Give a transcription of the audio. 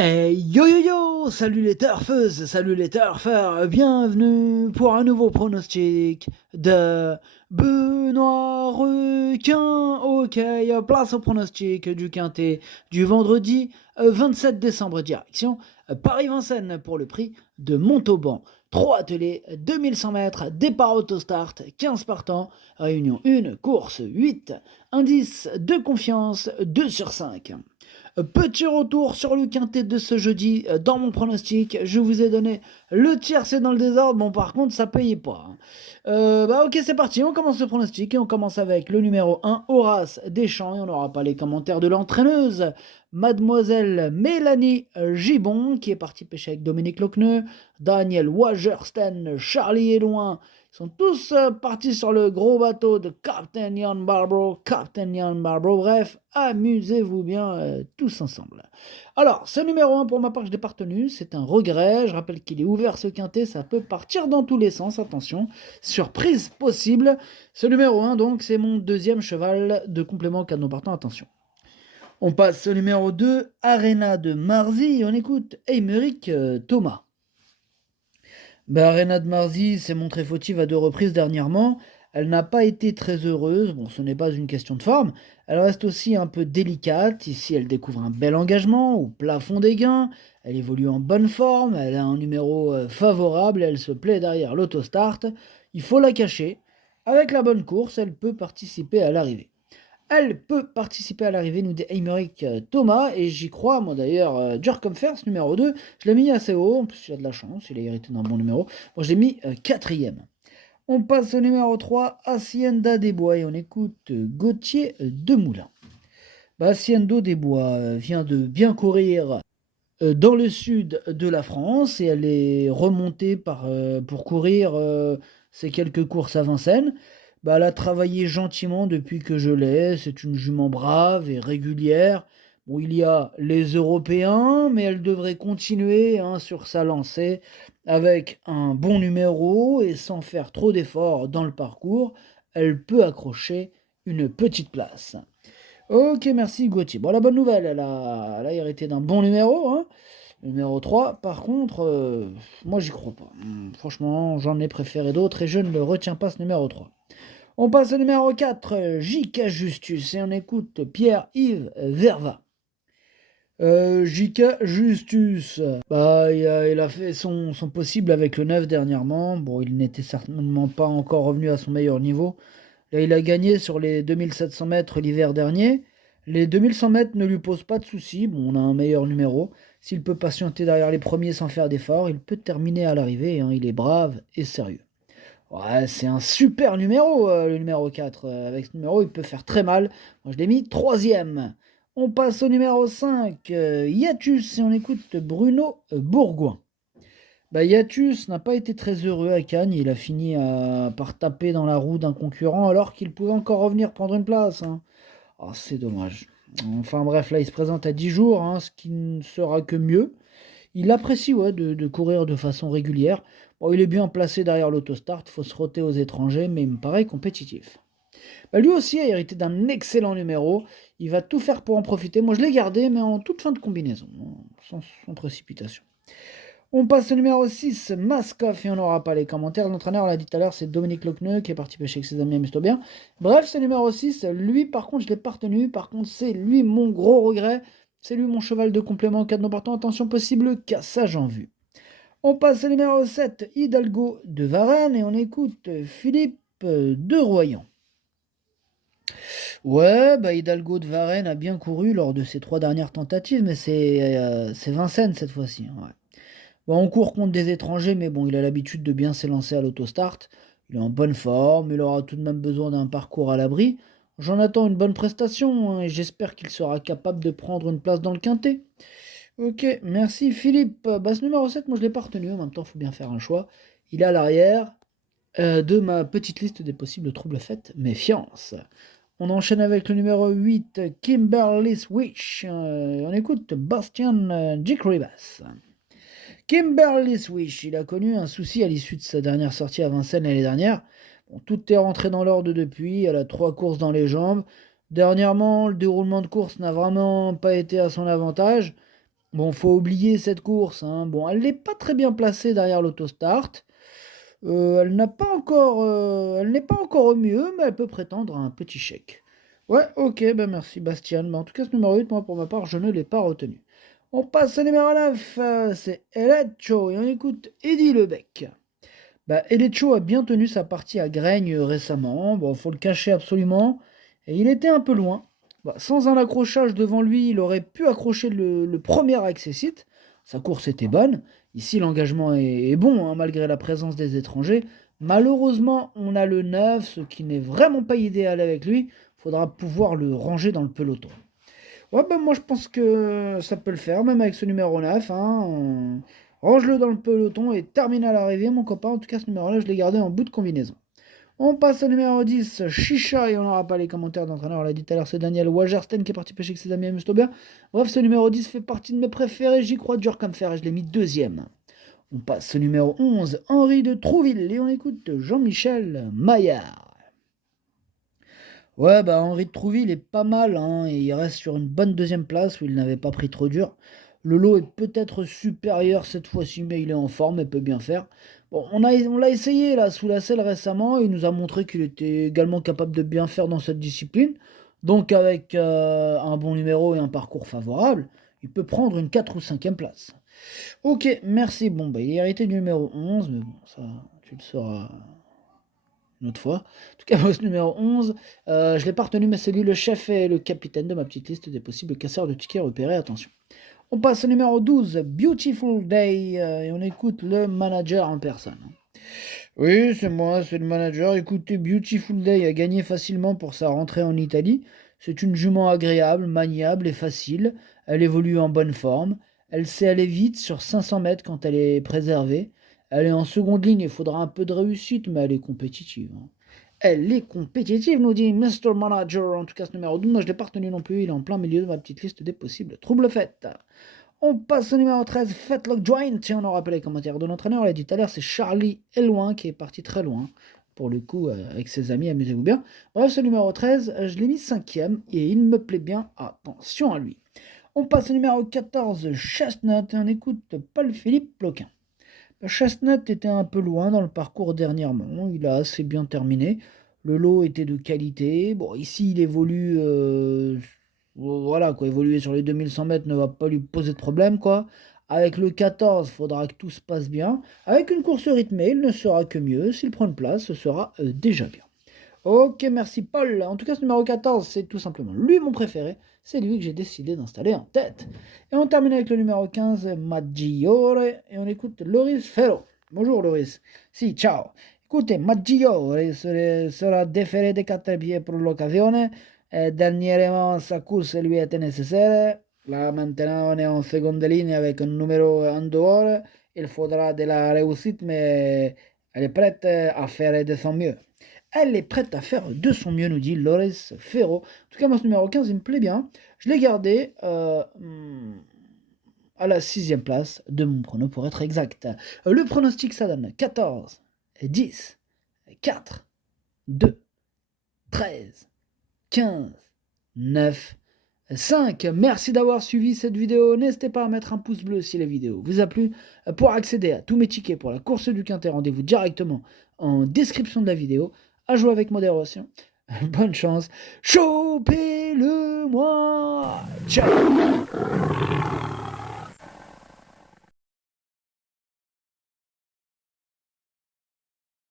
Hey, yo yo yo! Salut les turfeuses, salut les turfeurs, bienvenue pour un nouveau pronostic de Benoît Requin. Ok, place au pronostic du quintet du vendredi 27 décembre, direction Paris-Vincennes pour le prix de Montauban. 3 attelés, 2100 mètres, départ autostart, 15 partants, réunion 1, course 8, indice de confiance 2 sur 5. Petit retour sur le quintet de ce jeudi dans mon pronostic. Je vous ai donné le tiercé dans le désordre. Bon, par contre, ça payait pas. Ok, c'est parti. On commence le pronostic et on commence avec le numéro 1, Horace Deschamps. Et on n'aura pas les commentaires de l'entraîneuse, Mademoiselle Mélanie Gibon, qui est partie pêcher avec Dominique Lochneux, Daniel Wagersten, Charlie Éloin. Ils sont tous partis sur le gros bateau de Captain Jan Barbro. Bref, amusez-vous bien tous ensemble. Alors, ce numéro 1 pour ma part, je l'ai pas retenu. C'est un regret. Je rappelle qu'il est ouvert ce quintet. Ça peut partir dans tous les sens. Attention, surprise possible. Ce numéro 1, donc, c'est mon deuxième cheval de complément cadeau partant. Attention. On passe au numéro 2, Arena de Marzy. On écoute Aymeric Thomas. Arena de Marzy s'est montrée fautive à 2 reprises dernièrement. Elle n'a pas été très heureuse. Bon, ce n'est pas une question de forme. Elle reste aussi un peu délicate. Ici, elle découvre un bel engagement au plafond des gains. Elle évolue en bonne forme. Elle a un numéro favorable. Elle se plaît derrière l'autostart. Il faut la cacher. Avec la bonne course, elle peut participer à l'arrivée. Elle peut participer à l'arrivée, nous dit Aymeric Thomas, et j'y crois, moi d'ailleurs, dur comme fer, ce numéro 2, je l'ai mis assez haut, en plus il a de la chance, il a hérité d'un bon numéro, moi je l'ai mis quatrième. On passe au numéro 3, Hacienda des Bois, et on écoute Gauthier Demoulin. Hacienda des Bois vient de bien courir dans le sud de la France, et elle est remontée pour courir ces quelques courses à Vincennes. Elle a travaillé gentiment depuis que je l'ai. C'est une jument brave et régulière. Bon, il y a les Européens, mais elle devrait continuer sur sa lancée avec un bon numéro et sans faire trop d'efforts dans le parcours. Elle peut accrocher une petite place. Ok, merci Gauthier. Bon, la bonne nouvelle, elle a hérité d'un bon numéro. Numéro 3, par contre, moi j'y crois pas. Franchement, j'en ai préféré d'autres et je ne le retiens pas ce numéro 3. On passe au numéro 4, J.K. Justus, et on écoute Pierre-Yves Verva. J.K. Justus, il a fait son possible avec le 9 dernièrement. Bon, il n'était certainement pas encore revenu à son meilleur niveau. Là, il a gagné sur les 2700 mètres l'hiver dernier. Les 2100 mètres ne lui posent pas de soucis. Bon, on a un meilleur numéro. S'il peut patienter derrière les premiers sans faire d'efforts, il peut terminer à l'arrivée. Il est brave et sérieux. Ouais, c'est un super numéro, le numéro 4. Avec ce numéro, il peut faire très mal. Moi, je l'ai mis troisième. On passe au numéro 5, Yatus, et on écoute Bruno Bourgoin. Yatus n'a pas été très heureux à Cannes. Il a fini par taper dans la roue d'un concurrent alors qu'il pouvait encore revenir prendre une place. Oh, c'est dommage. Enfin bref, là, il se présente à 10 jours, ce qui ne sera que mieux. Il apprécie de courir de façon régulière. Bon, il est bien placé derrière l'autostart, il faut se roter aux étrangers, mais il me paraît compétitif. Lui aussi a hérité d'un excellent numéro. Il va tout faire pour en profiter. Moi, je l'ai gardé, mais en toute fin de combinaison, sans précipitation. On passe au numéro 6, Maskoff, et on n'aura pas les commentaires. L'entraîneur, on l'a dit tout à l'heure, c'est Dominique Lochneux, qui est parti pêcher avec ses amis, amuse-toi bien. Bref, c'est numéro 6. Lui, par contre, je ne l'ai pas retenu. Par contre, c'est lui mon gros regret. C'est lui mon cheval de complément en cas de non partant. Attention, possible cassage en vue. On passe au numéro 7, Hidalgo de Varennes, et on écoute Philippe de Royan. Ouais, Hidalgo de Varennes a bien couru lors de ses 3 dernières tentatives, mais c'est Vincennes cette fois-ci. Ouais. Bon, on court contre des étrangers, mais bon, il a l'habitude de bien s'élancer à l'autostart. Il est en bonne forme, il aura tout de même besoin d'un parcours à l'abri. J'en attends une bonne prestation, et j'espère qu'il sera capable de prendre une place dans le quintet. Ok, merci Philippe. Ce numéro 7, moi je ne l'ai pas retenu, en même temps il faut bien faire un choix. Il est à l'arrière de ma petite liste des possibles troubles faits, méfiance. On enchaîne avec le numéro 8, Kimberly's Wish. On écoute Bastian Jikribas. Kimberly's Wish, il a connu un souci à l'issue de sa dernière sortie à Vincennes l'année dernière. Bon, tout est rentré dans l'ordre depuis, elle a 3 courses dans les jambes. Dernièrement, le déroulement de course n'a vraiment pas été à son avantage. Bon, faut oublier cette course, hein. Bon, elle n'est pas très bien placée derrière l'autostart. Elle n'est pas encore au mieux, mais elle peut prétendre à un petit chèque. Ouais, ok, ben merci Bastien. Mais en tout cas, ce numéro 8, moi pour ma part, je ne l'ai pas retenu. On passe au numéro 9, c'est Elecho, et on écoute Eddie Lebec. Bah, Elecho a bien tenu sa partie à Graigne récemment, bon, faut le cacher absolument, et il était un peu loin. Bah, sans un accrochage devant lui, il aurait pu accrocher le premier Accessit. Sa course était bonne. Ici, l'engagement est bon, hein, malgré la présence des étrangers. Malheureusement, on a le 9, ce qui n'est vraiment pas idéal avec lui. Faudra pouvoir le ranger dans le peloton. Ouais, bah moi je pense que ça peut le faire, même avec ce numéro 9, hein. Range-le dans le peloton et termine à l'arrivée, mon copain. En tout cas, ce numéro-là, je l'ai gardé en bout de combinaison. On passe au numéro 10, Chicha, et on n'aura pas les commentaires d'entraîneur. On l'a dit tout à l'heure, c'est Daniel Wagersten qui est parti pêcher avec ses amis à Mustobia. Bref, ce numéro 10 fait partie de mes préférés. J'y crois dur comme fer et je l'ai mis deuxième. On passe au numéro 11, Henri de Trouville, et on écoute Jean-Michel Maillard. Ouais, bah Henri de Trouville est pas mal, hein, et il reste sur une bonne deuxième place où il n'avait pas pris trop dur. Le lot est peut-être supérieur cette fois-ci, mais il est en forme et peut bien faire. Bon, on l'a essayé là sous la selle récemment, et il nous a montré qu'il était également capable de bien faire dans cette discipline. Donc avec un bon numéro et un parcours favorable, il peut prendre une 4 ou 5e place. Ok, merci. Bon, bah il est hérité du numéro 11, mais bon, ça, tu le sauras une autre fois. En tout cas, poste numéro 11, je l'ai pas retenu, mais c'est lui le chef et le capitaine de ma petite liste des possibles casseurs de tickets repérés. Attention. On passe au numéro 12, Beautiful Day, et on écoute le manager en personne. Oui, c'est moi, c'est le manager. Écoutez, Beautiful Day a gagné facilement pour sa rentrée en Italie. C'est une jument agréable, maniable et facile. Elle évolue en bonne forme. Elle sait aller vite sur 500 mètres quand elle est préservée. Elle est en seconde ligne, il faudra un peu de réussite, mais elle est compétitive, hein. Elle est compétitive, nous dit Mr. Manager. En tout cas, ce numéro 12, moi je ne l'ai pas retenu non plus. Il est en plein milieu de ma petite liste des possibles troubles faits. On passe au numéro 13, Fetlock Joint. Et on en rappelle les commentaires de l'entraîneur. On l'a dit tout à l'heure, c'est Charlie Eloin qui est parti très loin. Pour le coup, avec ses amis, amusez-vous bien. Bref, ce numéro 13, je l'ai mis 5e et il me plaît bien. Attention à lui. On passe au numéro 14, Chestnut. Et on écoute Paul-Philippe Ploquin. Chestnut était un peu loin dans le parcours dernièrement, il a assez bien terminé. Le lot était de qualité. Bon, ici, il évolue. Voilà, quoi. Évoluer sur les 2100 mètres ne va pas lui poser de problème, quoi. Avec le 14, il faudra que tout se passe bien. Avec une course rythmée, il ne sera que mieux. S'il prend une place, ce sera déjà bien. Ok, merci Paul. En tout cas, ce numéro 14, c'est tout simplement lui mon préféré. C'est lui que j'ai décidé d'installer en tête. Et on termine avec le numéro 15, Maggiore. Et on écoute Loris Ferro. Bonjour Loris. Si, ciao. Écoutez, Maggiore sera déféré des 4 pieds pour l'occasion. Dernièrement, sa course lui était nécessaire. Là, maintenant, on est en seconde ligne avec un numéro en dehors. Il faudra de la réussite, mais elle est prête à faire de son mieux. Elle est prête à faire de son mieux, nous dit Loris Ferro. En tout cas, moi, ce numéro 15, il me plaît bien. Je l'ai gardé à la 6e place de mon prono, pour être exact. Le pronostic, ça donne 14, 10, 4, 2, 13, 15, 9, 5. Merci d'avoir suivi cette vidéo. N'hésitez pas à mettre un pouce bleu si la vidéo vous a plu. Pour accéder à tous mes tickets pour la course du Quintet, rendez-vous directement en description de la vidéo. À jouer avec modération. Bonne chance. Chopez-le-moi. Ciao.